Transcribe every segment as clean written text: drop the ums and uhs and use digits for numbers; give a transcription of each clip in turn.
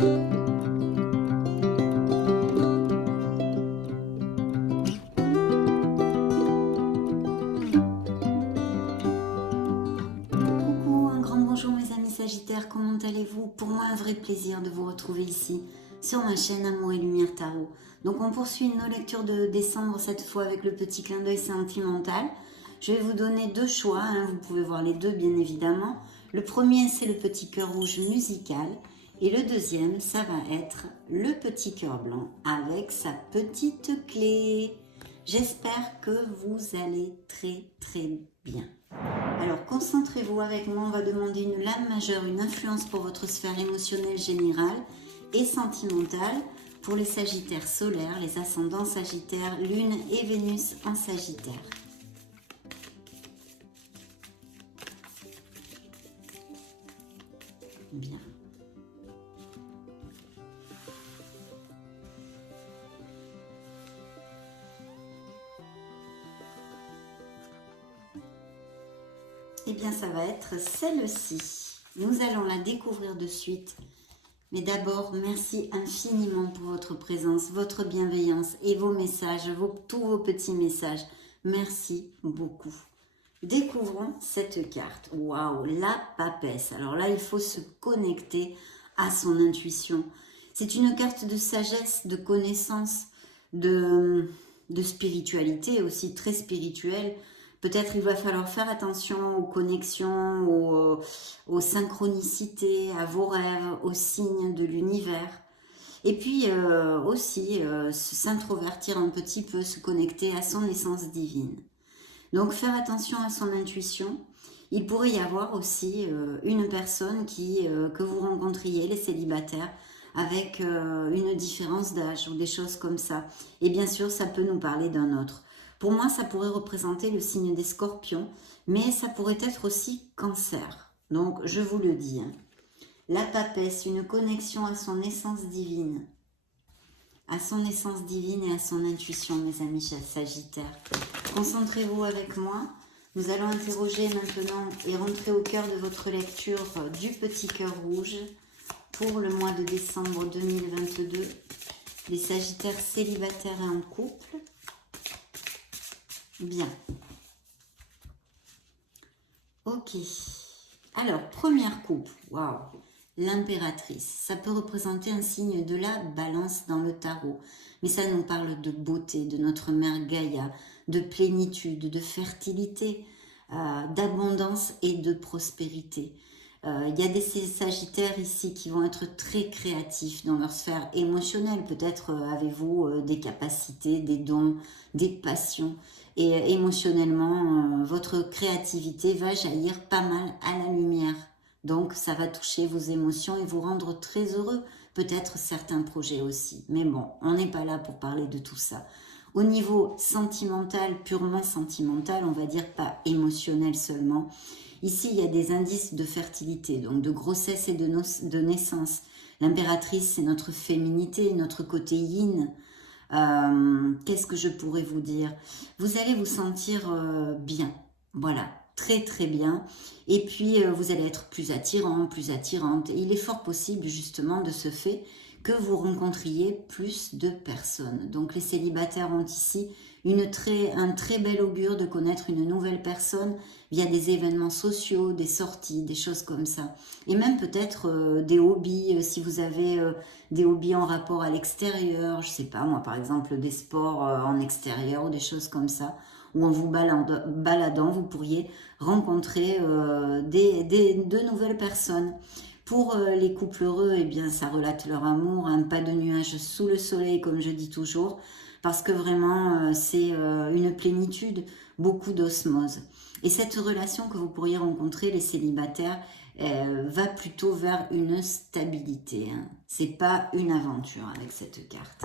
Coucou, un grand bonjour mes amis Sagittaires, comment allez-vous? Pour moi un vrai plaisir de vous retrouver ici sur ma chaîne Amour et Lumière Tarot. Donc on poursuit nos lectures de décembre, cette fois avec le petit clin d'œil sentimental. Je vais vous donner deux choix, vous pouvez voir les deux bien évidemment. Le premier c'est le petit cœur rouge musical et le deuxième ça va être le petit cœur blanc avec sa petite clé. J'espère que vous allez très bien. Alors concentrez-vous avec moi, on va demander une lame majeure, une influence pour votre sphère émotionnelle générale et sentimentale pour les Sagittaires solaires, les ascendants Sagittaires, Lune et Vénus en Sagittaire. Bien. Eh bien, ça va être celle-ci. Nous allons la découvrir de suite. Mais d'abord, merci infiniment pour votre présence, votre bienveillance et vos messages, tous vos petits messages. Merci beaucoup. Découvrons cette carte. Waouh, la papesse. Alors là, il faut se connecter à son intuition. C'est une carte de sagesse, de connaissance, de spiritualité aussi, très spirituelle. Peut-être il va falloir faire attention aux connexions, aux synchronicités, à vos rêves, aux signes de l'univers. Et puis aussi s'introvertir un petit peu, se connecter à son essence divine. Donc faire attention à son intuition. Il pourrait y avoir aussi une personne que vous rencontriez, les célibataires, avec une différence d'âge ou des choses comme ça. Et bien sûr, ça peut nous parler d'un autre. Pour moi, ça pourrait représenter le signe des scorpions, mais ça pourrait être aussi cancer. Donc, je vous le dis. La papesse, une connexion à son essence divine. À son essence divine et à son intuition, mes amis Sagittaires. Concentrez-vous avec moi. Nous allons interroger maintenant et rentrer au cœur de votre lecture du petit cœur rouge pour le mois de décembre 2022. Les Sagittaires célibataires et en couple. Bien. Ok. Alors, première coupe. Waouh. L'impératrice. Ça peut représenter un signe de la balance dans le tarot. Mais ça nous parle de beauté, de notre mère Gaïa, de plénitude, de fertilité, d'abondance et de prospérité. Il y a des Sagittaires ici qui vont être très créatifs dans leur sphère émotionnelle. Peut-être avez-vous des capacités, des dons, des passions. Et émotionnellement, votre créativité va jaillir pas mal à la lumière. Donc, ça va toucher vos émotions et vous rendre très heureux. Peut-être certains projets aussi. Mais bon, on n'est pas là pour parler de tout ça. Au niveau sentimental, purement sentimental, on va dire pas émotionnel seulement. Ici, il y a des indices de fertilité, donc de grossesse et de naissance. L'impératrice, c'est notre féminité, notre côté yin. Qu'est-ce que je pourrais vous dire? Vous allez vous sentir bien, voilà, très bien. Et puis, vous allez être plus attirant, plus attirante. Et il est fort possible, justement, de ce fait que vous rencontriez plus de personnes. Donc, les célibataires ont ici un très bel augure de connaître une nouvelle personne via des événements sociaux, des sorties, des choses comme ça. Et même peut-être des hobbies, si vous avez des hobbies en rapport à l'extérieur, je sais pas moi, par exemple des sports en extérieur ou des choses comme ça, où en vous baladant, vous pourriez rencontrer de nouvelles personnes. Pour les couples heureux, eh bien, ça relate leur amour, un pas de nuage sous le soleil, comme je dis toujours, parce que vraiment, c'est une plénitude, beaucoup d'osmose. Et cette relation que vous pourriez rencontrer, les célibataires, va plutôt vers une stabilité. C'est pas une aventure avec cette carte.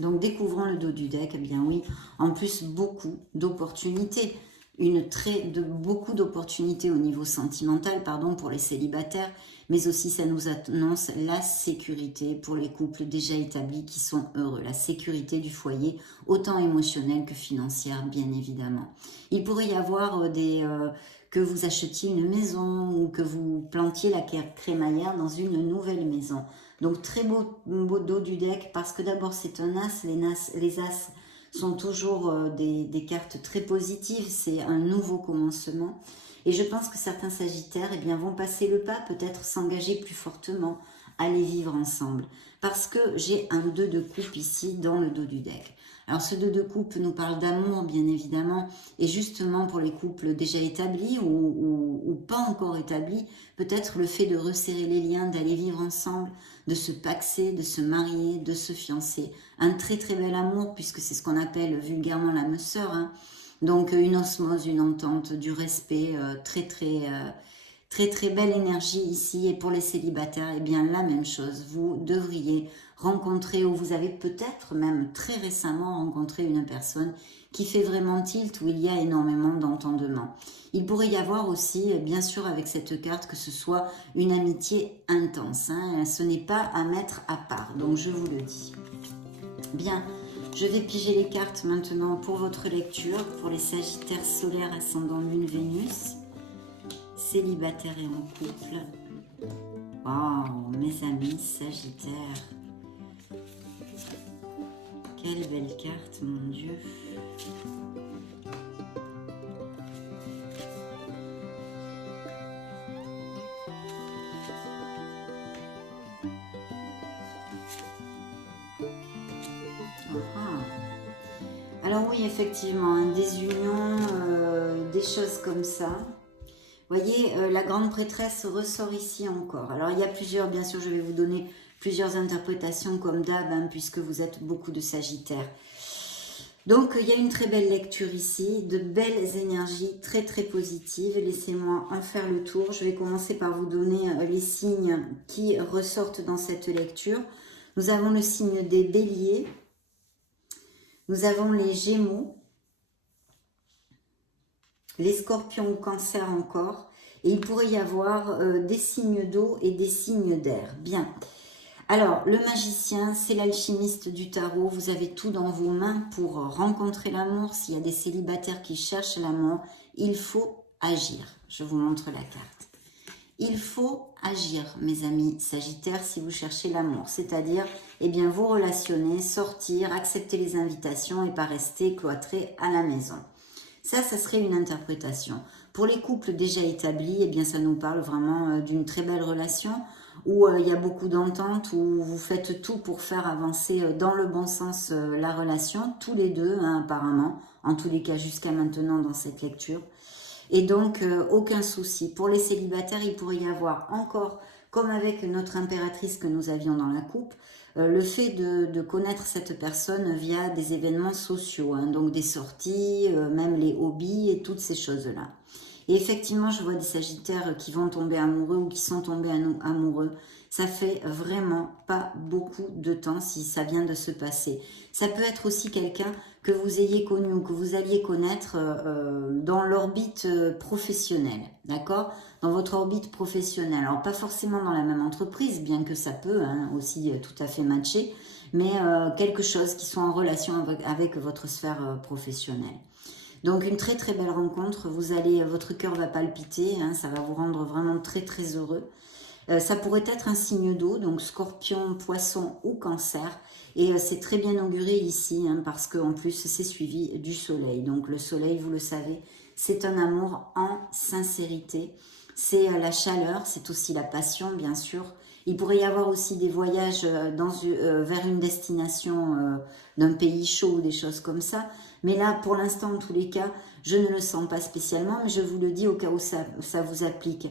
Donc, découvrons le dos du deck, eh bien oui, en plus, beaucoup d'opportunités. Beaucoup d'opportunités au niveau sentimental, pour les célibataires, mais aussi ça nous annonce la sécurité pour les couples déjà établis qui sont heureux, la sécurité du foyer, autant émotionnelle que financière, bien évidemment. Il pourrait y avoir que vous achetiez une maison ou que vous plantiez la crémaillère dans une nouvelle maison. Donc très beau dos du deck parce que d'abord c'est un as, les as sont toujours des cartes très positives, c'est un nouveau commencement. Et je pense que certains Sagittaires eh bien, vont passer le pas, peut-être s'engager plus fortement, aller vivre ensemble. Parce que j'ai un 2 de coupe ici dans le dos du deck. Alors ce 2 de coupe nous parle d'amour bien évidemment, et justement pour les couples déjà établis ou pas encore établis, peut-être le fait de resserrer les liens, d'aller vivre ensemble, de se paxer, de se marier, de se fiancer. Un très très bel amour puisque c'est ce qu'on appelle vulgairement l'âme sœur, hein. Donc une osmose, une entente, du respect, très belle énergie ici. Et pour les célibataires, eh bien la même chose. Vous devriez rencontrer, ou vous avez peut-être même très récemment rencontré une personne qui fait vraiment tilt, où il y a énormément d'entendement. Il pourrait y avoir aussi, bien sûr avec cette carte, que ce soit une amitié intense, hein. Ce n'est pas à mettre à part, donc je vous le dis. Bien, je vais piger les cartes maintenant pour votre lecture, pour les Sagittaires solaires, ascendant Lune, Vénus, célibataires et en couple. Waouh, mes amis Sagittaires. Quelle belle carte, mon Dieu. Alors oui, effectivement, hein, des unions, des choses comme ça. Vous voyez, la grande prêtresse ressort ici encore. Alors il y a plusieurs, bien sûr, je vais vous donner plusieurs interprétations comme d'hab, hein, puisque vous êtes beaucoup de Sagittaires. Donc il y a une très belle lecture ici, de belles énergies très positives. Laissez-moi en faire le tour. Je vais commencer par vous donner les signes qui ressortent dans cette lecture. Nous avons le signe des Béliers. Nous avons les Gémeaux, les Scorpions ou Cancer encore, et il pourrait y avoir des signes d'eau et des signes d'air. Bien. Alors, le magicien, c'est l'alchimiste du tarot. Vous avez tout dans vos mains pour rencontrer l'amour. S'il y a des célibataires qui cherchent l'amour, il faut agir. Je vous montre la carte. Il faut agir, mes amis Sagittaires, si vous cherchez l'amour. C'est-à-dire, eh bien, vous relationner, sortir, accepter les invitations et pas rester cloîtré à la maison. Ça serait une interprétation. Pour les couples déjà établis, eh bien, ça nous parle vraiment d'une très belle relation où il y a beaucoup d'entente, où vous faites tout pour faire avancer dans le bon sens la relation, tous les deux, hein, apparemment, en tous les cas jusqu'à maintenant dans cette lecture. Et donc, aucun souci. Pour les célibataires, il pourrait y avoir encore, comme avec notre impératrice que nous avions dans la coupe, le fait de connaître cette personne via des événements sociaux, hein, donc des sorties, même les hobbies et toutes ces choses-là. Et effectivement, je vois des Sagittaires qui vont tomber amoureux ou qui sont tombés amoureux. Ça fait vraiment pas beaucoup de temps si ça vient de se passer. Ça peut être aussi quelqu'un que vous ayez connu ou que vous alliez connaître dans l'orbite professionnelle, d'accord? Dans votre orbite professionnelle. Alors, pas forcément dans la même entreprise, bien que ça peut hein, aussi tout à fait matcher, mais quelque chose qui soit en relation avec votre sphère professionnelle. Donc une très belle rencontre, votre cœur va palpiter, hein, ça va vous rendre vraiment très heureux. Ça pourrait être un signe d'eau, donc Scorpion, Poisson ou Cancer. Et c'est très bien auguré ici, hein, parce qu'en plus c'est suivi du soleil. Donc le soleil, vous le savez, c'est un amour en sincérité. C'est la chaleur, c'est aussi la passion, bien sûr. Il pourrait y avoir aussi des voyages vers une destination d'un pays chaud ou des choses comme ça. Mais là, pour l'instant, en tous les cas, je ne le sens pas spécialement, mais je vous le dis au cas où ça vous applique.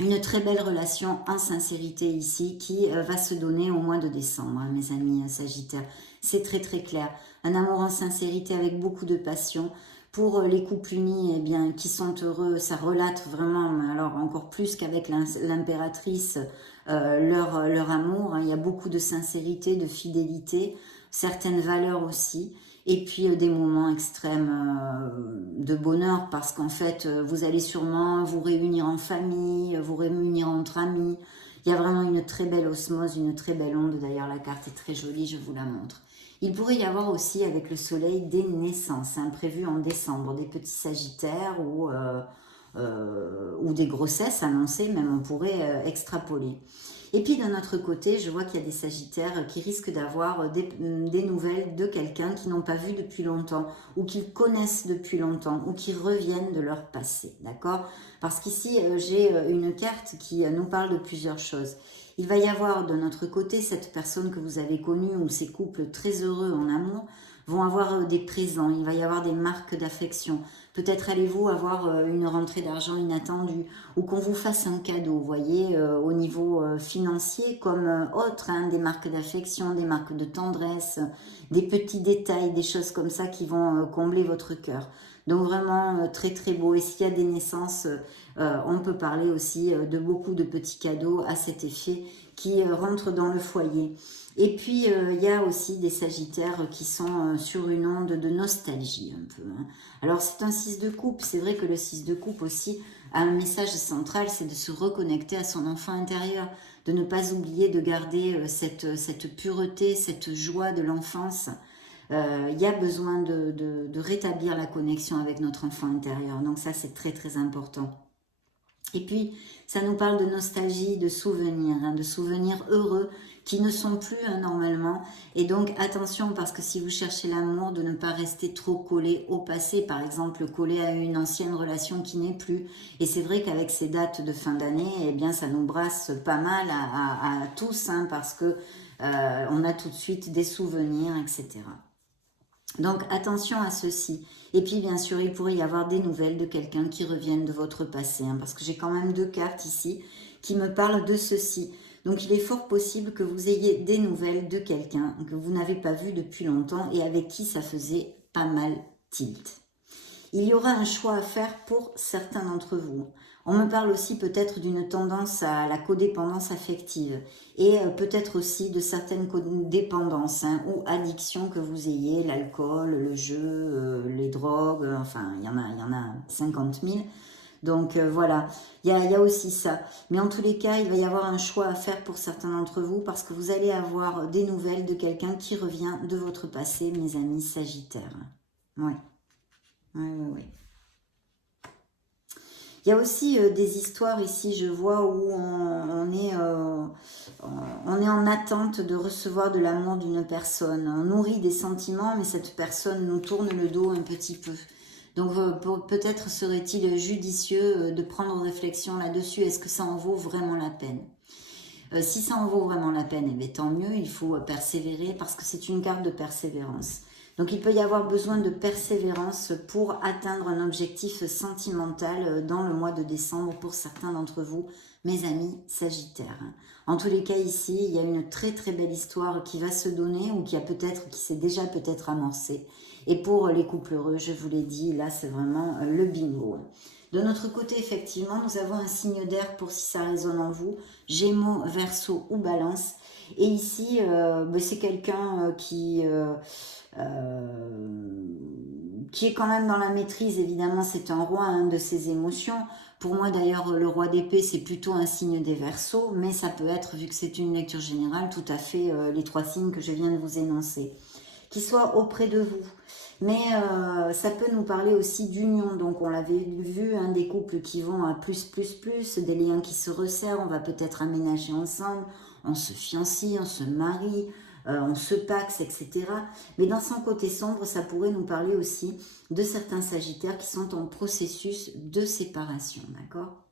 Une très belle relation en sincérité ici qui va se donner au mois de décembre, hein, mes amis Sagittaires. C'est très clair. Un amour en sincérité avec beaucoup de passion. Pour les couples unis, eh bien, qui sont heureux, ça relate vraiment, alors encore plus qu'avec l'impératrice, leur amour. Hein. Il y a beaucoup de sincérité, de fidélité, certaines valeurs aussi. Et puis des moments extrêmes de bonheur parce qu'en fait, vous allez sûrement vous réunir en famille, vous réunir entre amis. Il y a vraiment une très belle osmose, une très belle onde. D'ailleurs, la carte est très jolie, je vous la montre. Il pourrait y avoir aussi avec le soleil des naissances, hein, prévues en décembre, des petits sagittaires ou ou des grossesses annoncées, même on pourrait extrapoler. Et puis d'un autre côté, je vois qu'il y a des Sagittaires qui risquent d'avoir des nouvelles de quelqu'un qu'ils n'ont pas vu depuis longtemps, ou qu'ils connaissent depuis longtemps, ou qui reviennent de leur passé, d'accord? Parce qu'ici, j'ai une carte qui nous parle de plusieurs choses. Il va y avoir de notre côté cette personne que vous avez connue, ou ces couples très heureux en amour, vont avoir des présents, il va y avoir des marques d'affection. Peut-être allez-vous avoir une rentrée d'argent inattendue ou qu'on vous fasse un cadeau, vous voyez, au niveau financier comme autre, hein, des marques d'affection, des marques de tendresse, des petits détails, des choses comme ça qui vont combler votre cœur. Donc vraiment très très beau. Et s'il y a des naissances, on peut parler aussi de beaucoup de petits cadeaux à cet effet qui rentrent dans le foyer. Et puis, il y a aussi des Sagittaires qui sont sur une onde de nostalgie un peu. Hein. Alors, c'est un 6 de coupe. C'est vrai que le 6 de coupe aussi a un message central, c'est de se reconnecter à son enfant intérieur, de ne pas oublier de garder cette pureté, cette joie de l'enfance. Il y a besoin de rétablir la connexion avec notre enfant intérieur. Donc ça, c'est très, très important. Et puis, ça nous parle de nostalgie, de souvenirs, hein, de souvenirs heureux qui ne sont plus normalement. Et donc, attention, parce que si vous cherchez l'amour, de ne pas rester trop collé au passé. Par exemple, collé à une ancienne relation qui n'est plus. Et c'est vrai qu'avec ces dates de fin d'année, eh bien, ça nous brasse pas mal à tous, hein, parce que on a tout de suite des souvenirs, etc. Donc attention à ceci. Et puis bien sûr, il pourrait y avoir des nouvelles de quelqu'un qui reviennent de votre passé. Hein, parce que j'ai quand même 2 cartes ici qui me parlent de ceci. Donc il est fort possible que vous ayez des nouvelles de quelqu'un que vous n'avez pas vu depuis longtemps et avec qui ça faisait pas mal tilt. Il y aura un choix à faire pour certains d'entre vous. On me parle aussi peut-être d'une tendance à la codépendance affective et peut-être aussi de certaines dépendances hein, ou addictions que vous ayez, l'alcool, le jeu, les drogues, enfin il y en a 50 000. Donc voilà, il y a aussi ça. Mais en tous les cas, il va y avoir un choix à faire pour certains d'entre vous parce que vous allez avoir des nouvelles de quelqu'un qui revient de votre passé, mes amis Sagittaires. Ouais. Oui. Il y a aussi des histoires ici, je vois, où on est en attente de recevoir de l'amour d'une personne. On nourrit des sentiments, mais cette personne nous tourne le dos un petit peu. Donc peut-être serait-il judicieux de prendre réflexion là-dessus. Est-ce que ça en vaut vraiment la peine? Si ça en vaut vraiment la peine, eh bien, tant mieux, il faut persévérer parce que c'est une carte de persévérance. Donc il peut y avoir besoin de persévérance pour atteindre un objectif sentimental dans le mois de décembre pour certains d'entre vous, mes amis Sagittaires. En tous les cas ici, il y a une très très belle histoire qui va se donner ou qui s'est déjà peut-être amorcée. Et pour les couples heureux, je vous l'ai dit, là c'est vraiment le bingo. De notre côté, effectivement, nous avons un signe d'air pour si ça résonne en vous, Gémeaux, Verseau ou Balance. Et ici, c'est quelqu'un qui est quand même dans la maîtrise, évidemment, c'est un roi hein, de ses émotions. Pour moi, d'ailleurs, le roi d'épée, c'est plutôt un signe des Verseaux, mais ça peut être, vu que c'est une lecture générale, tout à fait les 3 signes que je viens de vous énoncer. Qui soit auprès de vous. Mais ça peut nous parler aussi d'union. Donc on l'avait vu, hein, des couples qui vont à plus, des liens qui se resserrent, on va peut-être aménager ensemble, on se fiancie, on se marie, on se paxe, etc. Mais dans son côté sombre, ça pourrait nous parler aussi de certains Sagittaires qui sont en processus de séparation, d'accord ?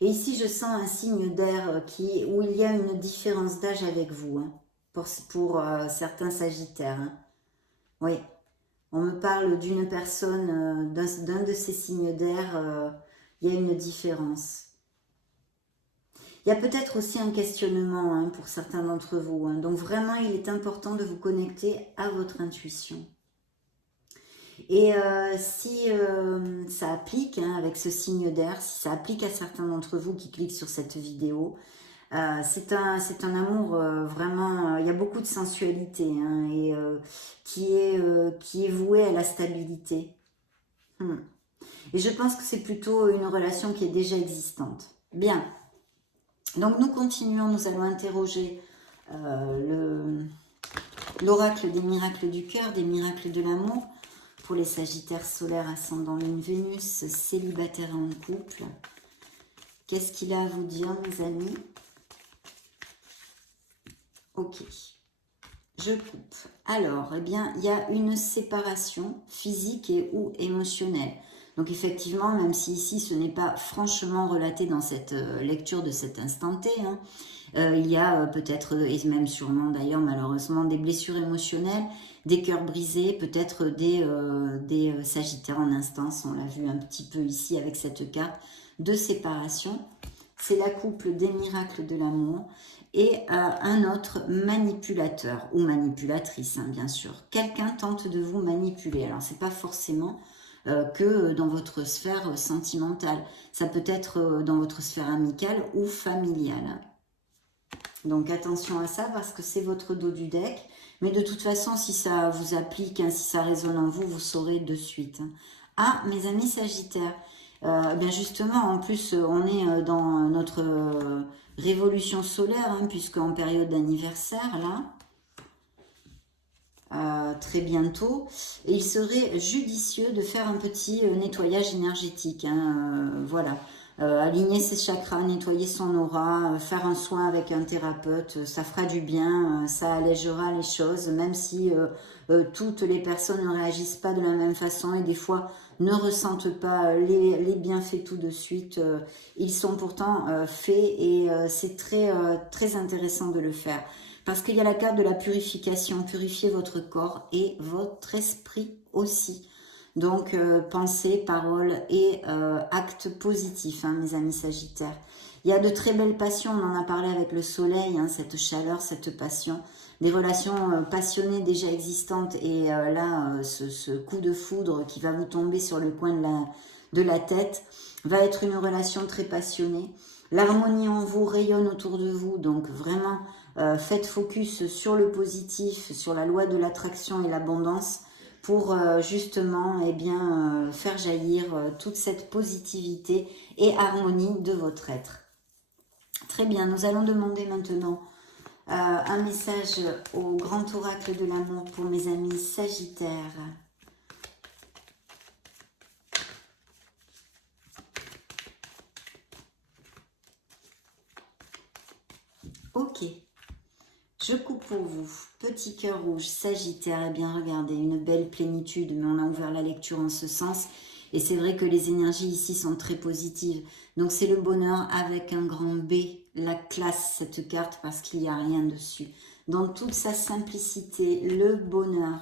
Et ici, je sens un signe d'air où il y a une différence d'âge avec vous, hein, pour certains Sagittaires. Hein. Oui, on me parle d'une personne, d'un de ces signes d'air, il y a une différence. Il y a peut-être aussi un questionnement hein, pour certains d'entre vous. Hein. Donc vraiment, il est important de vous connecter à votre intuition. Et si ça applique hein, avec ce signe d'air, si ça applique à certains d'entre vous qui cliquent sur cette vidéo, c'est un amour vraiment, il y a beaucoup de sensualité hein, et qui est voué à la stabilité. Et je pense que c'est plutôt une relation qui est déjà existante. Bien, donc nous continuons, nous allons interroger l'oracle des miracles du cœur, des miracles de l'amour, pour les Sagittaires solaires ascendant Lune Vénus, célibataires en couple. Qu'est-ce qu'il a à vous dire, mes amis? Ok. Je coupe. Alors, eh bien, il y a une séparation physique et ou émotionnelle. Donc, effectivement, même si ici, ce n'est pas franchement relaté dans cette lecture de cet instant T, hein, il y a peut-être, et même sûrement d'ailleurs, malheureusement, des blessures émotionnelles, des cœurs brisés, peut-être des Sagittaires en instance. On l'a vu un petit peu ici avec cette carte de séparation. C'est la couple des miracles de l'amour. Et un autre manipulateur ou manipulatrice, hein, bien sûr. Quelqu'un tente de vous manipuler. Alors, c'est pas forcément que dans votre sphère sentimentale. Ça peut être dans votre sphère amicale ou familiale. Donc, attention à ça parce que c'est votre dos du deck. Mais de toute façon, si ça vous applique, hein, si ça résonne en vous, vous saurez de suite. Ah, mes amis Sagittaires. Bien justement, en plus, on est dans notre révolution solaire, hein, puisque en période d'anniversaire, là, très bientôt, et il serait judicieux de faire un petit nettoyage énergétique, hein, voilà. Aligner ses chakras, nettoyer son aura, faire un soin avec un thérapeute, ça fera du bien, ça allégera les choses, même si toutes les personnes ne réagissent pas de la même façon et des fois ne ressentent pas les bienfaits tout de suite. Ils sont pourtant faits et c'est très intéressant de le faire. Parce qu'il y a la carte de la purification, purifier votre corps et votre esprit aussi. Donc, pensée, parole et actes positifs, hein, mes amis Sagittaires. Il y a de très belles passions, on en a parlé avec le soleil, hein, cette chaleur, cette passion. Des relations passionnées déjà existantes et là, ce coup de foudre qui va vous tomber sur le coin de la tête va être une relation très passionnée. L'harmonie en vous rayonne autour de vous, donc vraiment faites focus sur le positif, sur la loi de l'attraction et l'abondance pour justement eh bien, faire jaillir toute cette positivité et harmonie de votre être. Très bien, nous allons demander maintenant un message au grand oracle de l'amour pour mes amis Sagittaires. Ok. Je coupe pour vous, petit cœur rouge, Sagittaire, et bien regardez, une belle plénitude, mais on a ouvert la lecture en ce sens, et c'est vrai que les énergies ici sont très positives, donc c'est le bonheur avec un grand B, la classe, cette carte, parce qu'il n'y a rien dessus, dans toute sa simplicité, le bonheur,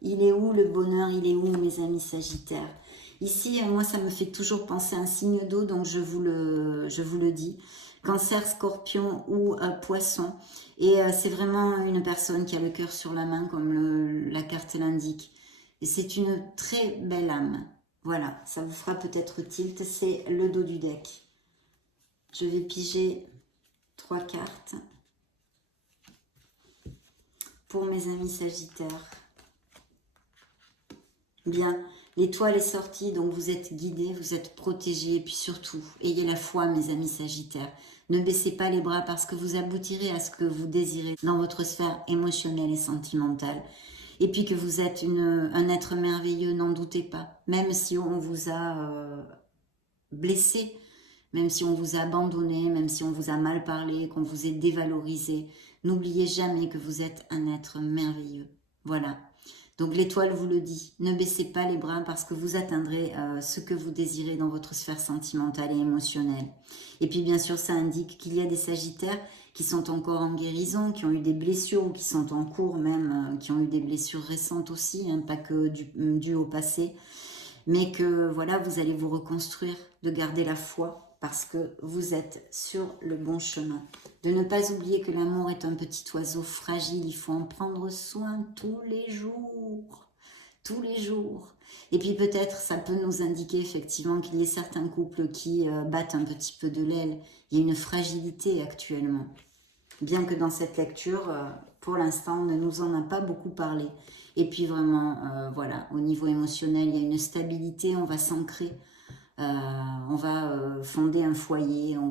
il est où le bonheur, il est où mes amis Sagittaires? Ici, moi ça me fait toujours penser à un signe d'eau, donc je vous le dis, Cancer, Scorpion ou Poisson. Et c'est vraiment une personne qui a le cœur sur la main, comme la carte l'indique. Et c'est une très belle âme. Voilà, ça vous fera peut-être tilt. C'est le dos du deck. Je vais piger 3 cartes pour mes amis Sagittaires. Bien, l'étoile est sortie, donc vous êtes guidés, vous êtes protégés. Et puis surtout, ayez la foi, mes amis Sagittaires. Ne baissez pas les bras parce que vous aboutirez à ce que vous désirez dans votre sphère émotionnelle et sentimentale. Et puis que vous êtes un être merveilleux, n'en doutez pas. Même si on vous a blessé, même si on vous a abandonné, même si on vous a mal parlé, qu'on vous ait dévalorisé, n'oubliez jamais que vous êtes un être merveilleux. Voilà. Donc l'étoile vous le dit, ne baissez pas les bras parce que vous atteindrez ce que vous désirez dans votre sphère sentimentale et émotionnelle. Et puis bien sûr, ça indique qu'il y a des Sagittaires qui sont encore en guérison, qui ont eu des blessures ou qui sont en cours même, qui ont eu des blessures récentes aussi, hein, pas que dues au passé, mais que voilà, vous allez vous reconstruire, de garder la foi parce que vous êtes sur le bon chemin. De ne pas oublier que l'amour est un petit oiseau fragile, il faut en prendre soin tous les jours. Tous les jours. Et puis peut-être ça peut nous indiquer effectivement qu'il y a certains couples qui battent un petit peu de l'aile. Il y a une fragilité actuellement. Bien que dans cette lecture, pour l'instant, on ne nous en a pas beaucoup parlé. Et puis vraiment, voilà, au niveau émotionnel, il y a une stabilité, on va s'ancrer. On va fonder un foyer, on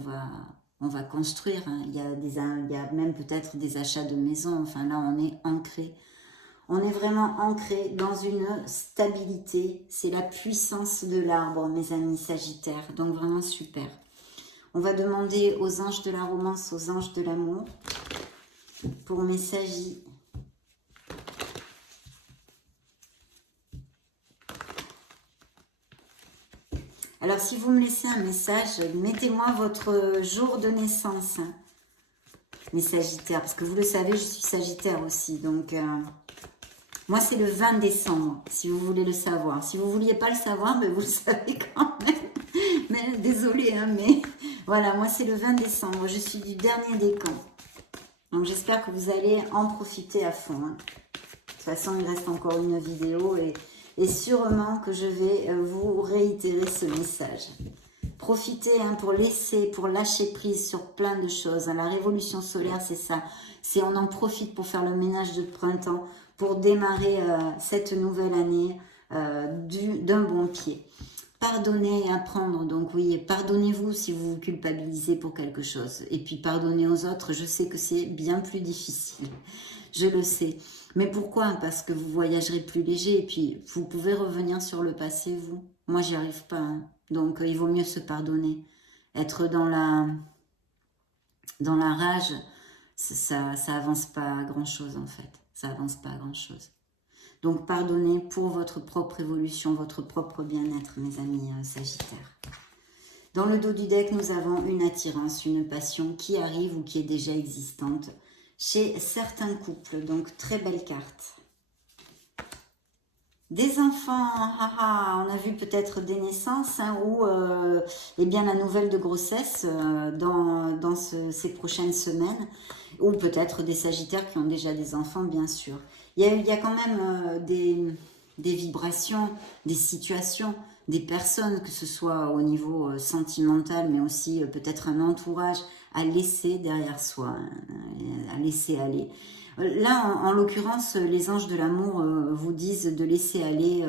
va construire. Hein. Il y a même peut-être des achats de maison. Enfin là, on est ancré. On est vraiment ancré dans une stabilité. C'est la puissance de l'arbre, mes amis Sagittaires. Donc vraiment super. On va demander aux anges de la romance, aux anges de l'amour, pour mes Sagis. Alors, si vous me laissez un message, mettez-moi votre jour de naissance, hein, mes Sagittaires, parce que vous le savez, je suis Sagittaire aussi. Donc, moi, c'est le 20 décembre, si vous voulez le savoir. Si vous ne vouliez pas le savoir, mais vous le savez quand même. Mais désolée, hein, mais voilà, moi, c'est le 20 décembre. Je suis du dernier décan. Donc, j'espère que vous allez en profiter à fond, hein. De toute façon, il reste encore une vidéo et sûrement que je vais vous réitérer ce message. Profitez, hein, pour laisser, pour lâcher prise sur plein de choses. La révolution solaire, c'est ça. C'est on en profite pour faire le ménage de printemps, pour démarrer cette nouvelle année d'un bon pied. Pardonner et apprendre. Donc oui, pardonnez-vous si vous vous culpabilisez pour quelque chose. Et puis pardonner aux autres, je sais que c'est bien plus difficile. Je le sais. Mais pourquoi? Parce que vous voyagerez plus léger et puis vous pouvez revenir sur le passé, vous. Moi, j'y arrive pas, hein. Donc, il vaut mieux se pardonner. Être dans la rage, ça avance pas à grand-chose, en fait. Ça avance pas à grand-chose. Donc, pardonnez pour votre propre évolution, votre propre bien-être, mes amis Sagittaires. Dans le dos du deck, nous avons une attirance, une passion qui arrive ou qui est déjà existante chez certains couples. Donc, très belle carte. Des enfants, on a vu peut-être des naissances, hein, ou eh bien la nouvelle de grossesse dans ces prochaines semaines, ou peut-être des Sagittaires qui ont déjà des enfants, bien sûr. Il y a quand même des vibrations, des situations, des personnes, que ce soit au niveau sentimental, mais aussi peut-être un entourage à laisser derrière soi, hein, à laisser aller. Là, en l'occurrence, les anges de l'amour vous disent de laisser aller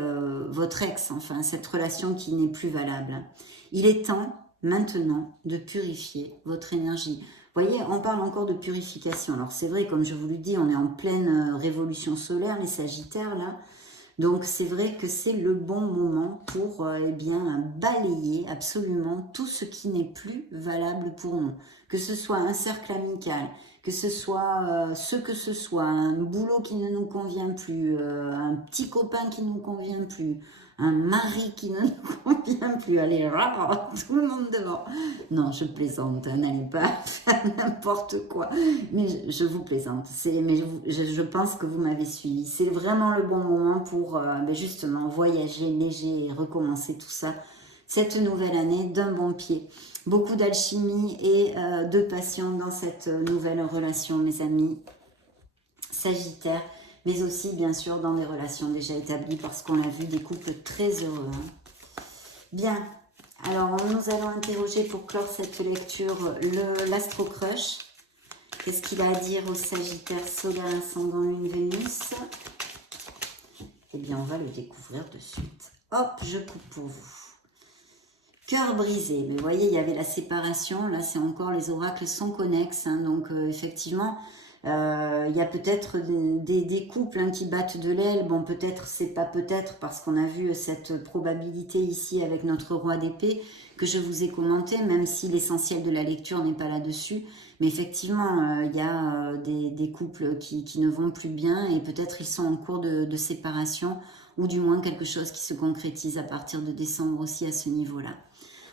votre ex, enfin, cette relation qui n'est plus valable. Il est temps, maintenant, de purifier votre énergie. Vous voyez, on parle encore de purification. Alors, c'est vrai, comme je vous le dis, on est en pleine révolution solaire, les Sagittaires, là. Donc, c'est vrai que c'est le bon moment pour eh bien, balayer absolument tout ce qui n'est plus valable pour nous. Que ce soit un cercle amical, que ce soit que ce soit, un boulot qui ne nous convient plus, un petit copain qui ne nous convient plus, un mari qui ne nous convient plus. Allez, tout le monde devant. Non, je plaisante, hein, n'allez pas faire n'importe quoi. Mais je vous plaisante. Mais je pense que vous m'avez suivi. C'est vraiment le bon moment pour justement voyager léger et recommencer tout ça. Cette nouvelle année d'un bon pied. Beaucoup d'alchimie et de passion dans cette nouvelle relation, mes amis Sagittaires, mais aussi bien sûr dans des relations déjà établies, parce qu'on a vu des couples très heureux, hein. Bien, alors nous allons interroger pour clore cette lecture l'Astro Crush. Qu'est-ce qu'il a à dire aux Sagittaires solaire, ascendant, lune, Vénus? Eh bien, on va le découvrir de suite. Hop, je coupe pour vous. Cœur brisé, mais vous voyez, il y avait la séparation, là c'est encore, les oracles sont connexes, hein, donc effectivement, il y a peut-être des couples, hein, qui battent de l'aile. Bon, peut-être, c'est pas peut-être, parce qu'on a vu cette probabilité ici avec notre roi d'épée, que je vous ai commenté, même si l'essentiel de la lecture n'est pas là-dessus, mais effectivement, il y a des couples qui ne vont plus bien, et peut-être ils sont en cours de séparation, ou du moins quelque chose qui se concrétise à partir de décembre aussi à ce niveau-là.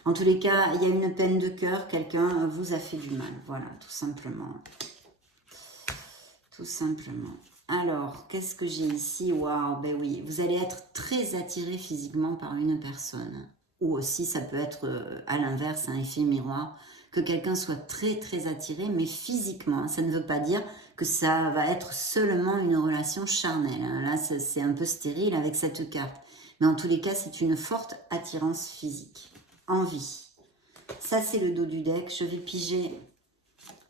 En tous les cas, il y a une peine de cœur, quelqu'un vous a fait du mal, voilà, tout simplement. Tout simplement. Alors, qu'est-ce que j'ai ici? Waouh, ben oui, vous allez être très attiré physiquement par une personne. Ou aussi, ça peut être à l'inverse, un effet miroir, que quelqu'un soit très très attiré, mais physiquement. Ça ne veut pas dire que ça va être seulement une relation charnelle, hein. Là, c'est un peu stérile avec cette carte. Mais en tous les cas, c'est une forte attirance physique. Envie. Ça, c'est le dos du deck. Je vais piger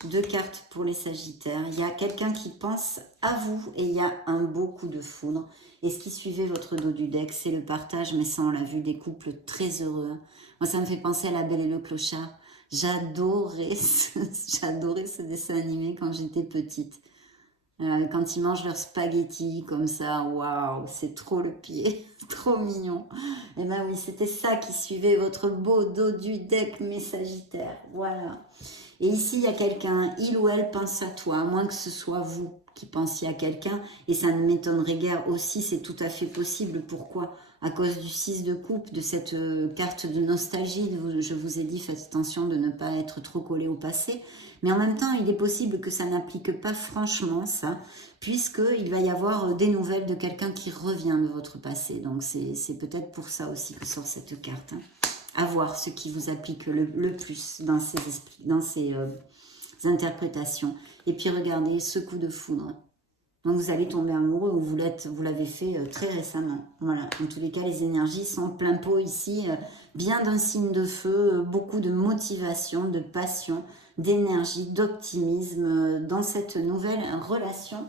2 cartes pour les Sagittaires. Il y a quelqu'un qui pense à vous et il y a un beau coup de foudre. Et ce qui suivait votre dos du deck, c'est le partage, mais ça, on l'a vu, des couples très heureux. Moi, ça me fait penser à La Belle et le Clochard. J'adorais ce dessin animé quand j'étais petite. Quand ils mangent leur spaghetti comme ça, waouh, c'est trop le pied, trop mignon. Et ben oui, c'était ça qui suivait votre beau dos du deck, mes Sagittaires. Voilà. Et ici, il y a quelqu'un, il ou elle pense à toi, à moins que ce soit vous qui pensiez à quelqu'un. Et ça ne m'étonnerait guère aussi, c'est tout à fait possible. Pourquoi? À cause du 6 de coupe, de cette carte de nostalgie, je vous ai dit, faites attention de ne pas être trop collé au passé. Mais en même temps, il est possible que ça n'applique pas franchement ça, puisqu'il va y avoir des nouvelles de quelqu'un qui revient de votre passé. Donc c'est peut-être pour ça aussi que sort cette carte. Hein. À voir ce qui vous applique le plus dans ces esprits, dans ces interprétations. Et puis regardez ce coup de foudre. Donc vous allez tomber amoureux ou vous l'avez fait très récemment. Voilà, en tous les cas, les énergies sont plein pot ici, bien d'un signe de feu, beaucoup de motivation, de passion, d'énergie, d'optimisme dans cette nouvelle relation.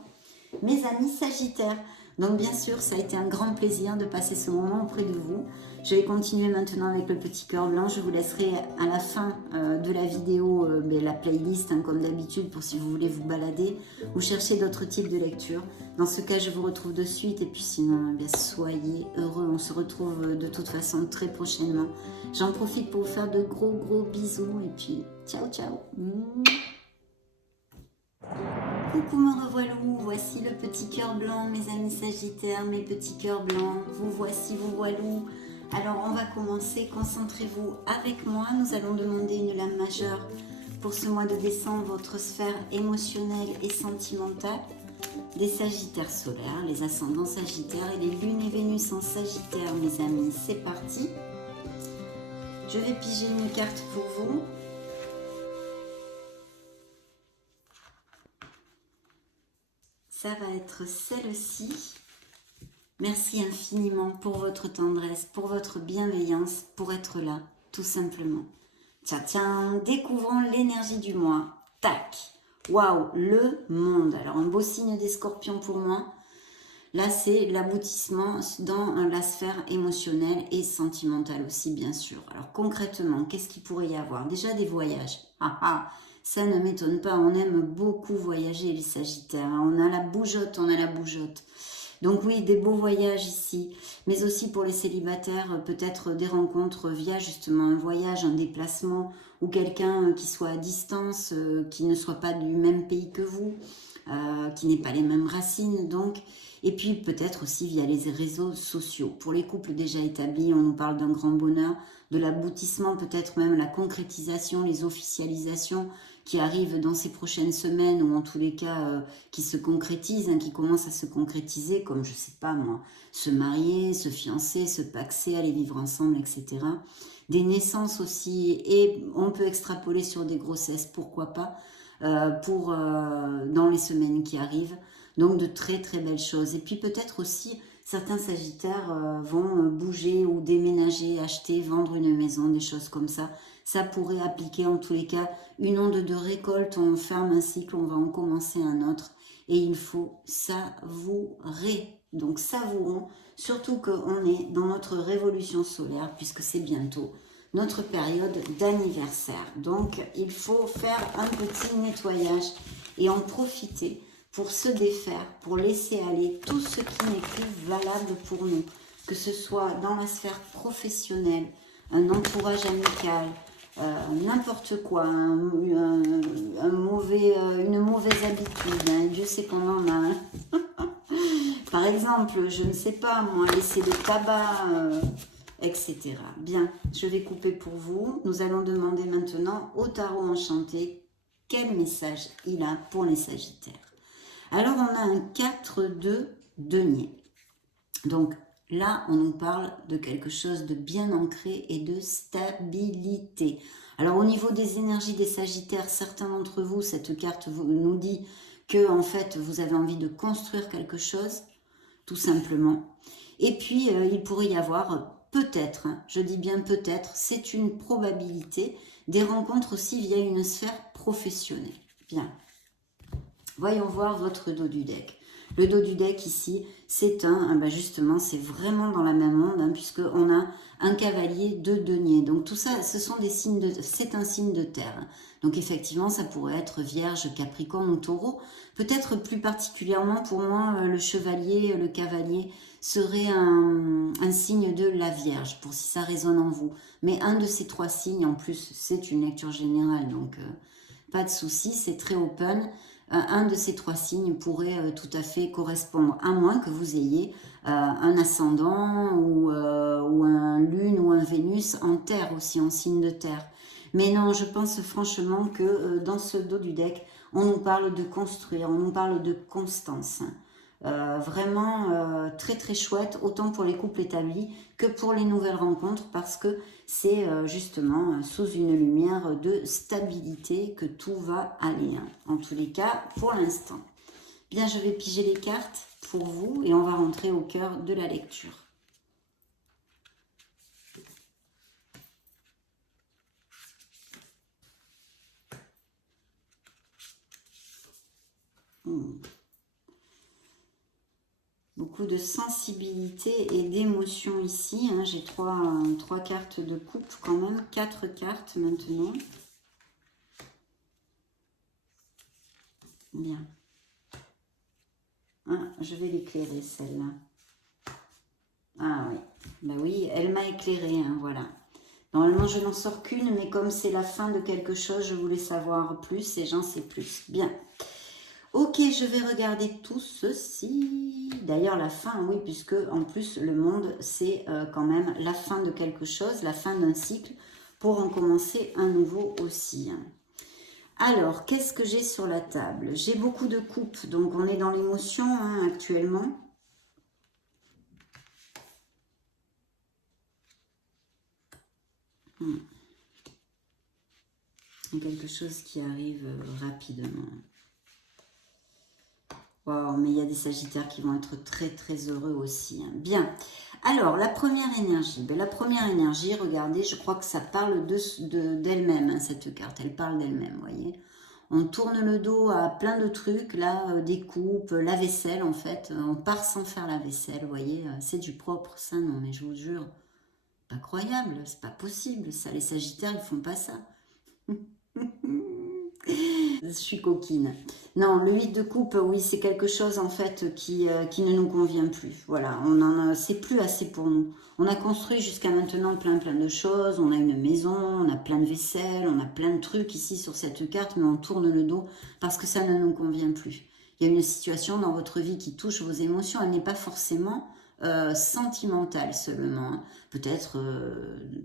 Mes amis Sagittaires, donc bien sûr, ça a été un grand plaisir de passer ce moment auprès de vous. Je vais continuer maintenant avec le petit cœur blanc. Je vous laisserai à la fin de la vidéo la playlist, hein, comme d'habitude, pour si vous voulez vous balader ou chercher d'autres types de lectures. Dans ce cas, je vous retrouve de suite. Et puis sinon, soyez heureux. On se retrouve de toute façon très prochainement. J'en profite pour vous faire de gros bisous. Et puis, ciao, ciao. Coucou me revoilou, voici le petit cœur blanc, mes amis Sagittaires, mes petits cœurs blancs, vous voici, vous voilou. Alors on va commencer, concentrez-vous avec moi, nous allons demander une lame majeure pour ce mois de décembre, votre sphère émotionnelle et sentimentale, les Sagittaires solaires, les ascendants Sagittaires et les lunes et Vénus en Sagittaire, mes amis, c'est parti. Je vais piger une carte pour vous. Ça va être celle-ci. Merci infiniment pour votre tendresse, pour votre bienveillance, pour être là, tout simplement. Tiens, découvrons l'énergie du mois. Tac. Waouh, le monde. Alors, un beau signe des scorpions pour moi. Là, c'est l'aboutissement dans la sphère émotionnelle et sentimentale aussi, bien sûr. Alors, concrètement, qu'est-ce qu'il pourrait y avoir? Déjà, des voyages. Ça ne m'étonne pas, on aime beaucoup voyager les Sagittaires, on a la bougeotte, Donc oui, des beaux voyages ici, mais aussi pour les célibataires, peut-être des rencontres via justement un voyage, un déplacement, ou quelqu'un qui soit à distance, qui ne soit pas du même pays que vous, qui n'ait pas les mêmes racines, donc. Et puis peut-être aussi via les réseaux sociaux. Pour les couples déjà établis, on nous parle d'un grand bonheur, de l'aboutissement, peut-être même la concrétisation, les officialisations qui arrivent dans ces prochaines semaines, ou en tous les cas qui se concrétisent, hein, qui commencent à se concrétiser, comme je sais pas moi, se marier, se fiancer, se paxer, aller vivre ensemble, etc. Des naissances aussi, et on peut extrapoler sur des grossesses, pourquoi pas, dans les semaines qui arrivent. Donc de très belles choses. Et puis peut-être aussi certains Sagittaires vont bouger ou déménager, acheter, vendre une maison, des choses comme ça. Ça pourrait appliquer en tous les cas une onde de récolte. On ferme un cycle, on va en commencer un autre. Et il faut savourer. Donc savourons, surtout qu'on est dans notre révolution solaire, puisque c'est bientôt notre période d'anniversaire. Donc il faut faire un petit nettoyage et en profiter pour se défaire, pour laisser aller tout ce qui n'est plus valable pour nous, que ce soit dans la sphère professionnelle, un entourage amical, n'importe quoi, une mauvaise habitude, hein, Dieu sait qu'on en a. Hein. Par exemple, je ne sais pas, moi, laisser le tabac, etc. Bien, je vais couper pour vous. Nous allons demander maintenant au tarot enchanté quel message il a pour les Sagittaires. Alors, on a un 4 de denier. Donc, là, on nous parle de quelque chose de bien ancré et de stabilité. Alors, au niveau des énergies des Sagittaires, certains d'entre vous, cette carte nous dit que, en fait, vous avez envie de construire quelque chose, tout simplement. Et puis, il pourrait y avoir peut-être, hein, je dis bien peut-être, c'est une probabilité, des rencontres aussi via une sphère professionnelle. Bien. Voyons voir votre dos du deck. Le dos du deck ici, c'est justement, c'est vraiment dans la même onde, hein, puisqu'on a un cavalier de denier. Donc tout ça, ce sont des signes de, c'est un signe de terre. Donc effectivement, ça pourrait être Vierge, Capricorne ou Taureau. Peut-être plus particulièrement pour moi, le chevalier, le cavalier serait un signe de la Vierge, pour si ça résonne en vous. Mais un de ces trois signes, en plus, c'est une lecture générale, donc pas de souci, c'est très open. Un de ces trois signes pourrait tout à fait correspondre, à moins que vous ayez un ascendant ou un lune ou un Vénus en terre aussi, en signe de terre. Mais non, je pense franchement que dans ce dos du deck, on nous parle de construire, on nous parle de constance. Vraiment très très chouette, autant pour les couples établis que pour les nouvelles rencontres, parce que c'est justement sous une lumière de stabilité que tout va aller, hein. En tous les cas, pour l'instant. Bien, je vais piger les cartes pour vous et on va rentrer au cœur de la lecture. Beaucoup de sensibilité et d'émotion ici, hein. J'ai trois cartes de coupe quand même, 4 cartes maintenant. Bien. Je vais l'éclairer celle-là. Ah oui, bah oui, elle m'a éclairé, hein, voilà. Normalement, je n'en sors qu'une, mais comme c'est la fin de quelque chose, je voulais savoir plus et j'en sais plus. Bien. Ok, je vais regarder tout ceci. D'ailleurs, la fin, oui, puisque en plus, le monde, c'est quand même la fin de quelque chose, la fin d'un cycle, pour en commencer un nouveau aussi. Alors, qu'est-ce que j'ai sur la table? J'ai beaucoup de coupes, donc on est dans l'émotion hein, actuellement. Quelque chose qui arrive rapidement. Wow, mais il y a des Sagittaires qui vont être très très heureux aussi. Hein. Bien. Alors, la première énergie. Ben, la première énergie, regardez, je crois que ça parle d'elle-même, hein, cette carte. Elle parle d'elle-même, vous voyez. On tourne le dos à plein de trucs, là, des coupes, la vaisselle, en fait. On part sans faire la vaisselle, vous voyez. C'est du propre, ça, non, mais je vous jure. Pas croyable, c'est pas possible, ça. Les Sagittaires, ils font pas ça. Je suis coquine. Non, le 8 de coupe, oui, c'est quelque chose en fait qui ne nous convient plus. Voilà, c'est plus assez pour nous. On a construit jusqu'à maintenant plein de choses. On a une maison, on a plein de vaisselle, on a plein de trucs ici sur cette carte, mais on tourne le dos parce que ça ne nous convient plus. Il y a une situation dans votre vie qui touche vos émotions. Elle n'est pas forcément sentimentale seulement. Peut-être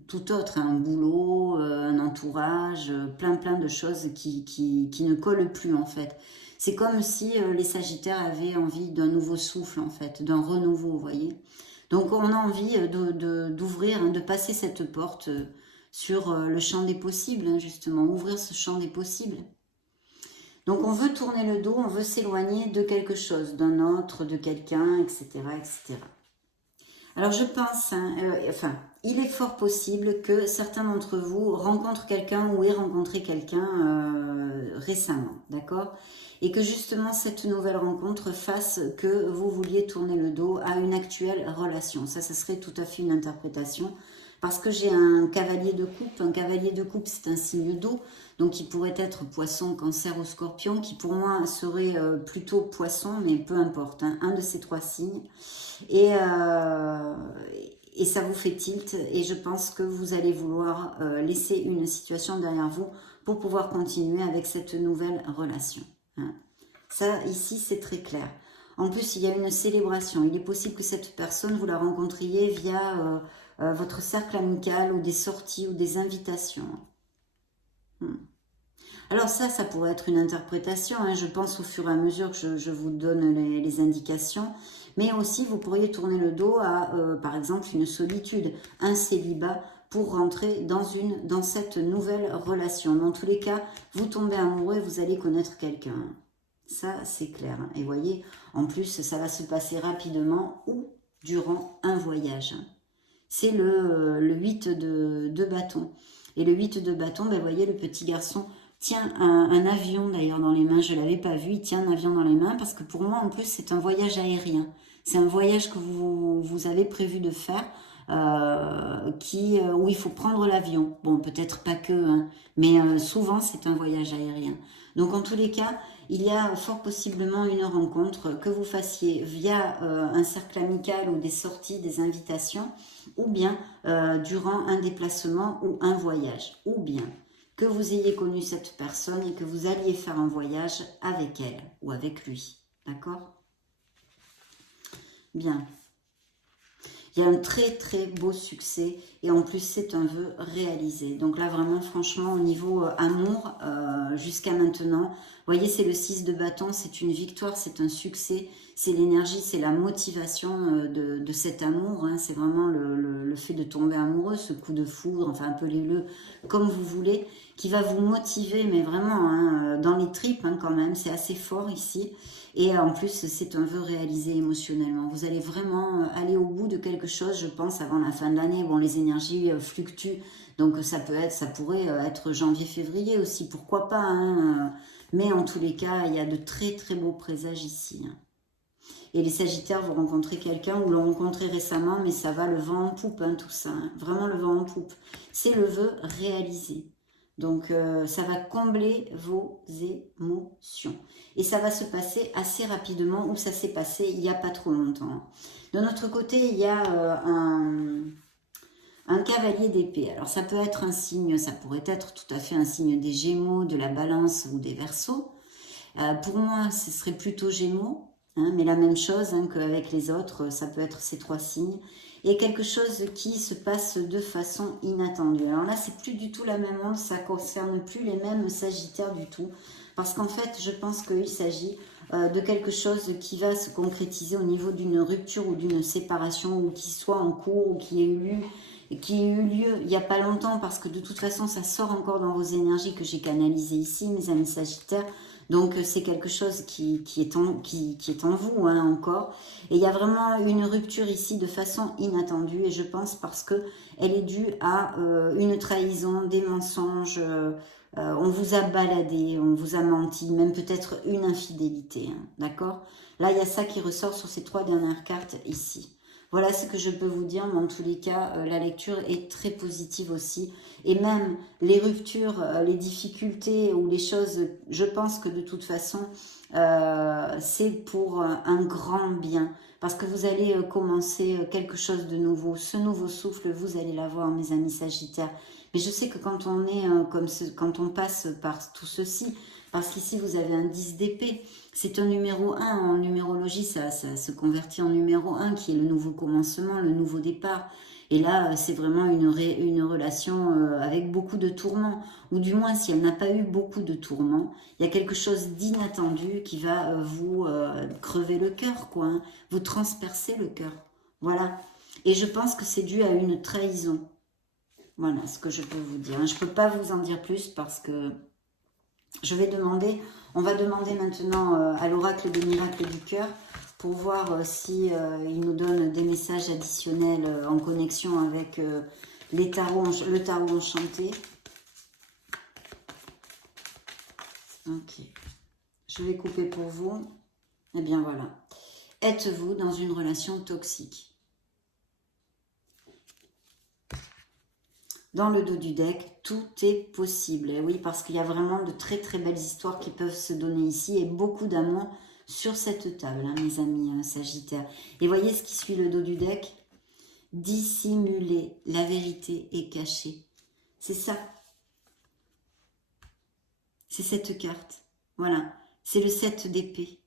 tout autre, un boulot, un entourage, plein de choses qui ne collent plus en fait. C'est comme si les Sagittaires avaient envie d'un nouveau souffle en fait, d'un renouveau, vous voyez. Donc on a envie d'ouvrir, hein, de passer cette porte sur le champ des possibles, hein, justement, ouvrir ce champ des possibles. Donc on veut tourner le dos, on veut s'éloigner de quelque chose, d'un autre, de quelqu'un, etc., etc. Alors je pense, hein, il est fort possible que certains d'entre vous rencontrent quelqu'un ou aient rencontré quelqu'un récemment, d'accord? Et que justement cette nouvelle rencontre fasse que vous vouliez tourner le dos à une actuelle relation. Ça serait tout à fait une interprétation. Parce que j'ai un cavalier de coupe. Un cavalier de coupe, c'est un signe d'eau. Donc il pourrait être poisson, cancer ou scorpion, qui pour moi serait plutôt poisson, mais peu importe, hein, un de ces trois signes. Et ça vous fait tilt et je pense que vous allez vouloir laisser une situation derrière vous pour pouvoir continuer avec cette nouvelle relation. Hein. Ça, ici, c'est très clair. En plus, il y a une célébration. Il est possible que cette personne, vous la rencontriez via votre cercle amical ou des sorties ou des invitations. Alors ça pourrait être une interprétation, hein, je pense au fur et à mesure que je vous donne les indications, mais aussi vous pourriez tourner le dos à, par exemple, une solitude, un célibat, pour rentrer dans cette nouvelle relation. Dans tous les cas, vous tombez amoureux et vous allez connaître quelqu'un. Ça, c'est clair. Et vous voyez, en plus, ça va se passer rapidement ou durant un voyage. C'est le 8 de bâton. Et le 8 de bâton, ben, vous voyez, le petit garçon tient un avion d'ailleurs dans les mains, je ne l'avais pas vu, il tient un avion dans les mains parce que pour moi en plus c'est un voyage aérien. C'est un voyage que vous avez prévu de faire où il faut prendre l'avion. Bon, peut-être pas que, hein, mais souvent c'est un voyage aérien. Donc en tous les cas, il y a fort possiblement une rencontre que vous fassiez via un cercle amical ou des sorties, des invitations, ou bien durant un déplacement ou un voyage, ou bien que vous ayez connu cette personne et que vous alliez faire un voyage avec elle ou avec lui. D'accord? Bien. Il y a un très très beau succès et en plus c'est un vœu réalisé. Donc là vraiment franchement au niveau amour jusqu'à maintenant, vous voyez c'est le 6 de bâton, c'est une victoire, c'est un succès, c'est l'énergie, c'est la motivation de cet amour. Hein. C'est vraiment le fait de tomber amoureux, ce coup de foudre, enfin appelez-le comme vous voulez, qui va vous motiver mais vraiment hein, dans les tripes hein, quand même, c'est assez fort ici. Et en plus, c'est un vœu réalisé émotionnellement. Vous allez vraiment aller au bout de quelque chose, je pense, avant la fin de l'année. Bon, les énergies fluctuent, donc ça pourrait être janvier-février aussi, pourquoi pas. Hein. Mais en tous les cas, il y a de très très beaux présages ici. Hein. Et les Sagittaires vont rencontrer quelqu'un ou l'ont rencontré récemment, mais ça va le vent en poupe, hein, tout ça. Hein. Vraiment le vent en poupe. C'est le vœu réalisé. Donc, ça va combler vos émotions. Et ça va se passer assez rapidement, ou ça s'est passé il n'y a pas trop longtemps. De notre côté, il y a un cavalier d'épée. Alors, ça peut être un signe, ça pourrait être tout à fait un signe des Gémeaux, de la Balance ou des Verseaux. Pour moi, ce serait plutôt Gémeaux, hein, mais la même chose hein, qu'avec les autres, ça peut être ces trois signes. Et quelque chose qui se passe de façon inattendue. Alors là, c'est plus du tout la même onde, ça concerne plus les mêmes Sagittaires du tout. Parce qu'en fait, je pense qu'il s'agit de quelque chose qui va se concrétiser au niveau d'une rupture ou d'une séparation, ou qui soit en cours, ou qui ait eu lieu il n'y a pas longtemps, parce que de toute façon, ça sort encore dans vos énergies que j'ai canalisées ici, mes amis Sagittaires. Donc c'est quelque chose qui est en vous hein, encore. Et il y a vraiment une rupture ici de façon inattendue. Et je pense parce que elle est due à une trahison, des mensonges. On vous a baladé, on vous a menti, même peut-être une infidélité. Hein, d'accord? Là, il y a ça qui ressort sur ces trois dernières cartes ici. Voilà ce que je peux vous dire, mais en tous les cas, la lecture est très positive aussi. Et même les ruptures, les difficultés ou les choses, je pense que de toute façon, c'est pour un grand bien. Parce que vous allez commencer quelque chose de nouveau. Ce nouveau souffle, vous allez l'avoir, mes amis Sagittaires. Mais je sais que quand on est quand on passe par tout ceci, parce qu'ici vous avez un 10 d'épée, c'est un numéro 1, en numérologie ça se convertit en numéro 1 qui est le nouveau commencement, le nouveau départ. Et là c'est vraiment une relation avec beaucoup de tourments, ou du moins si elle n'a pas eu beaucoup de tourments, il y a quelque chose d'inattendu qui va vous crever le cœur, quoi, hein, vous transpercer le cœur. Voilà. Et je pense que c'est dû à une trahison. Voilà ce que je peux vous dire. Je ne peux pas vous en dire plus parce que on va demander maintenant à l'oracle des miracles du cœur pour voir si il nous donne des messages additionnels en connexion avec le tarot enchanté. Ok. Je vais couper pour vous. Eh bien voilà. Êtes-vous dans une relation toxique? Dans le dos du deck, tout est possible. Et oui, parce qu'il y a vraiment de très très belles histoires qui peuvent se donner ici et beaucoup d'amour sur cette table, hein, mes amis Sagittaires. Et voyez ce qui suit le dos du deck? Dissimuler, la vérité est cachée. C'est ça. C'est cette carte. Voilà. C'est le 7 d'épée.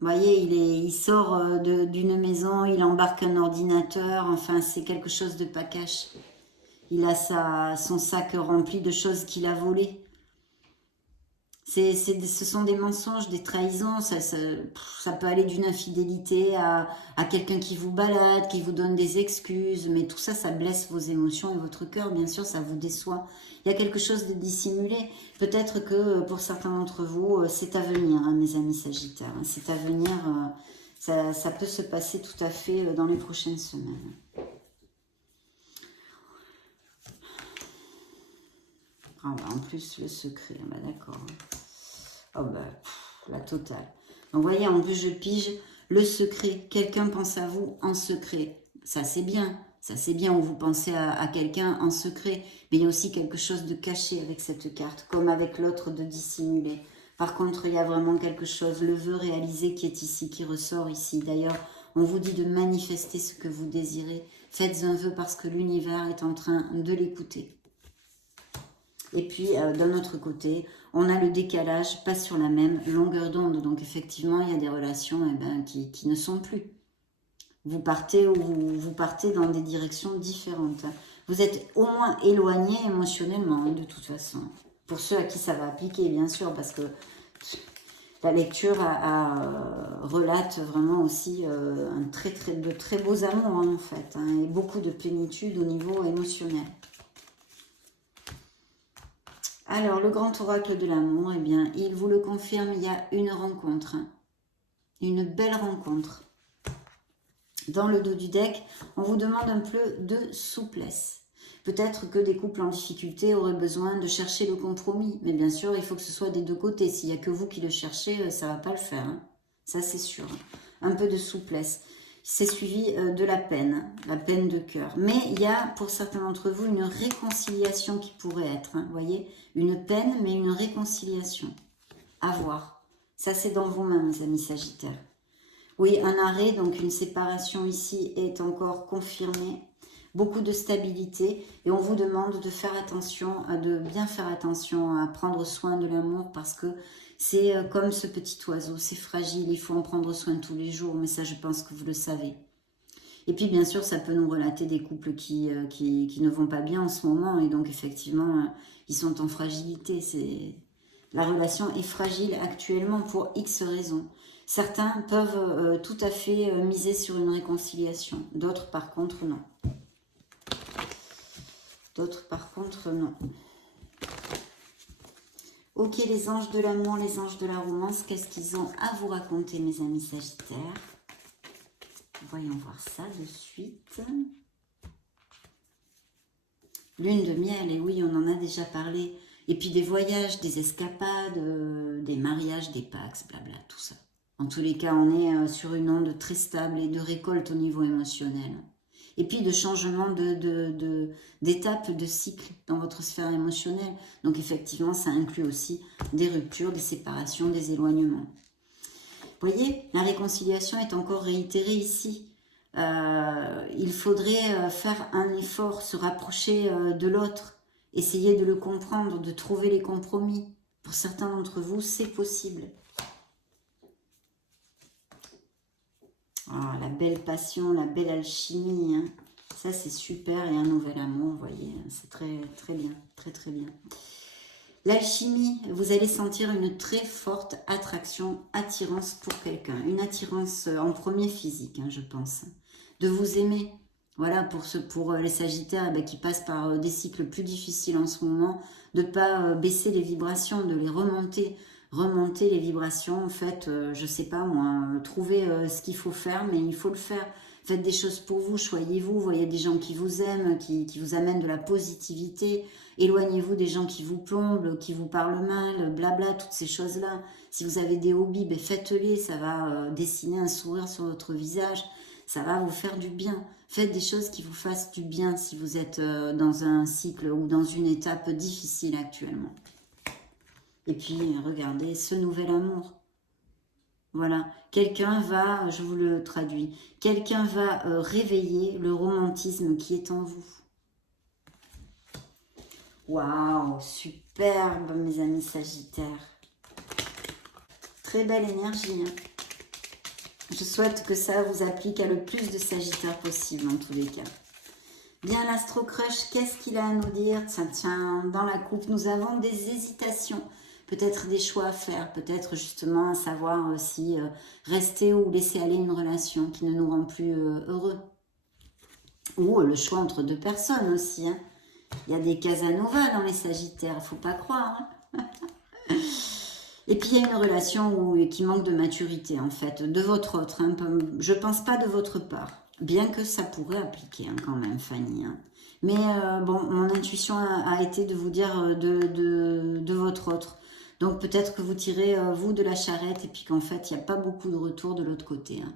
Vous voyez, il sort d'une maison, il embarque un ordinateur, enfin c'est quelque chose de pas cash. Il a son sac rempli de choses qu'il a volées. Ce sont des mensonges, des trahisons. Ça peut aller d'une infidélité à quelqu'un qui vous balade, qui vous donne des excuses. Mais tout ça, ça blesse vos émotions et votre cœur. Bien sûr, ça vous déçoit. Il y a quelque chose de dissimulé. Peut-être que pour certains d'entre vous, c'est à venir, hein, mes amis Sagittaires. C'est à venir. Ça peut se passer tout à fait dans les prochaines semaines. Ah, bah, en plus, le secret, bah, d'accord. Oh, bah, la totale. Donc, vous voyez, en plus, je pige le secret. Quelqu'un pense à vous en secret. Ça, c'est bien. Ça, c'est bien où vous pensez à quelqu'un en secret. Mais il y a aussi quelque chose de caché avec cette carte, comme avec l'autre de dissimulé. Par contre, il y a vraiment quelque chose, le vœu réalisé qui est ici, qui ressort ici. D'ailleurs, on vous dit de manifester ce que vous désirez. Faites un vœu parce que l'univers est en train de l'écouter. Et puis, d'un autre côté, on a le décalage, pas sur la même longueur d'onde. Donc, effectivement, il y a des relations qui ne sont plus. Vous partez ou vous partez dans des directions différentes. Vous êtes au moins éloigné émotionnellement, de toute façon. Pour ceux à qui ça va appliquer, bien sûr, parce que la lecture relate vraiment aussi de très beaux amours, hein, en fait, hein, et beaucoup de plénitude au niveau émotionnel. Alors, le grand oracle de l'amour, eh bien, il vous le confirme, il y a une rencontre, hein, une belle rencontre. Dans le dos du deck, on vous demande un peu de souplesse. Peut-être que des couples en difficulté auraient besoin de chercher le compromis. Mais bien sûr, il faut que ce soit des deux côtés. S'il n'y a que vous qui le cherchez, ça ne va pas le faire, hein. Ça, c'est sûr. Un peu de souplesse. C'est suivi de la peine de cœur. Mais il y a, pour certains d'entre vous, une réconciliation qui pourrait être. Hein, vous voyez, une peine, mais une réconciliation. À voir. Ça, c'est dans vos mains, mes amis Sagittaires. Oui, un arrêt, donc une séparation ici est encore confirmée. Beaucoup de stabilité et on vous demande de faire attention, de bien faire attention à prendre soin de l'amour parce que c'est comme ce petit oiseau, c'est fragile, il faut en prendre soin tous les jours, mais ça je pense que vous le savez. Et puis bien sûr ça peut nous relater des couples qui ne vont pas bien en ce moment et donc effectivement ils sont en fragilité. La relation est fragile actuellement pour X raisons. Certains peuvent tout à fait miser sur une réconciliation, d'autres par contre non. D'autres, par contre, non. Ok, les anges de l'amour, les anges de la romance, qu'est-ce qu'ils ont à vous raconter, mes amis Sagittaires? Voyons voir ça de suite. Lune de miel, et oui, on en a déjà parlé. Et puis des voyages, des escapades, des mariages, des pax, blabla, tout ça. En tous les cas, on est sur une onde très stable et de récolte au niveau émotionnel. Et puis de changement d'étape, de cycle dans votre sphère émotionnelle. Donc effectivement, ça inclut aussi des ruptures, des séparations, des éloignements. Vous voyez, la réconciliation est encore réitérée ici. Il faudrait faire un effort, se rapprocher de l'autre, essayer de le comprendre, de trouver les compromis. Pour certains d'entre vous, c'est possible. Ah, la belle passion, la belle alchimie, hein. Ça c'est super, et un nouvel amour, vous voyez, c'est très très bien, très très bien. L'alchimie, vous allez sentir une très forte attraction, attirance pour quelqu'un, une attirance en premier physique, hein, je pense, de vous aimer. Voilà, pour les Sagittaires qui passent par des cycles plus difficiles en ce moment, de ne pas baisser les vibrations, de les remonter les vibrations, en fait, je sais pas moi, trouver ce qu'il faut faire, mais il faut le faire. Faites des choses pour vous, choyez-vous, voyez des gens qui vous aiment, qui vous amènent de la positivité, éloignez-vous des gens qui vous plombent, qui vous parlent mal, blabla, toutes ces choses-là. Si vous avez des hobbies, faites-les, ça va dessiner un sourire sur votre visage, ça va vous faire du bien. Faites des choses qui vous fassent du bien si vous êtes dans un cycle ou dans une étape difficile actuellement. Et puis, regardez, ce nouvel amour. Voilà, quelqu'un va, je vous le traduis, quelqu'un va réveiller le romantisme qui est en vous. Waouh, superbe, mes amis Sagittaires. Très belle énergie, hein. Je souhaite que ça vous applique à le plus de Sagittaires possible, en tous les cas. Bien, l'Astro Crush, qu'est-ce qu'il a à nous dire? Tiens, dans la coupe, nous avons des hésitations. Peut-être des choix à faire, peut-être justement à savoir si rester ou laisser aller une relation qui ne nous rend plus heureux. Ou le choix entre deux personnes aussi, hein. Il y a des Casanova dans les Sagittaires, il ne faut pas croire, hein. Et puis il y a une relation qui manque de maturité en fait, de votre autre, hein. Je ne pense pas de votre part, bien que ça pourrait appliquer hein, quand même Fanny, hein. Mais bon, mon intuition a été de vous dire de votre autre. Donc peut-être que vous tirez, vous, de la charrette et puis qu'en fait, il n'y a pas beaucoup de retour de l'autre côté. Hein.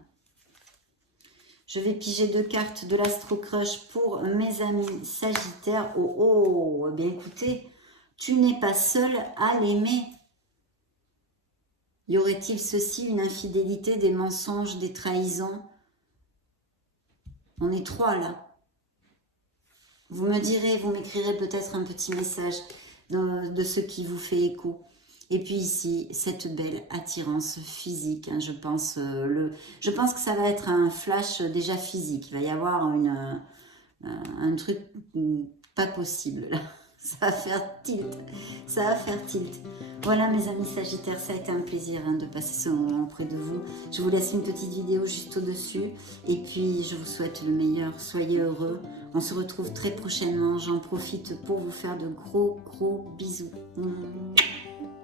Je vais piger 2 cartes de l'Astro Crush pour mes amis Sagittaires. Oh, oh, eh bien écoutez, tu n'es pas seul à l'aimer. Y aurait-il ceci, une infidélité, des mensonges, des trahisons? On est 3 là. Vous me direz, vous m'écrirez peut-être un petit message de ce qui vous fait écho. Et puis ici, cette belle attirance physique, hein, je pense que ça va être un flash déjà physique. Il va y avoir un truc pas possible là. Ça va faire tilt, ça va faire tilt. Voilà mes amis Sagittaires, ça a été un plaisir de passer ce moment auprès de vous. Je vous laisse une petite vidéo juste au-dessus. Et puis je vous souhaite le meilleur, soyez heureux. On se retrouve très prochainement, j'en profite pour vous faire de gros bisous.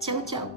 Ciao ciao.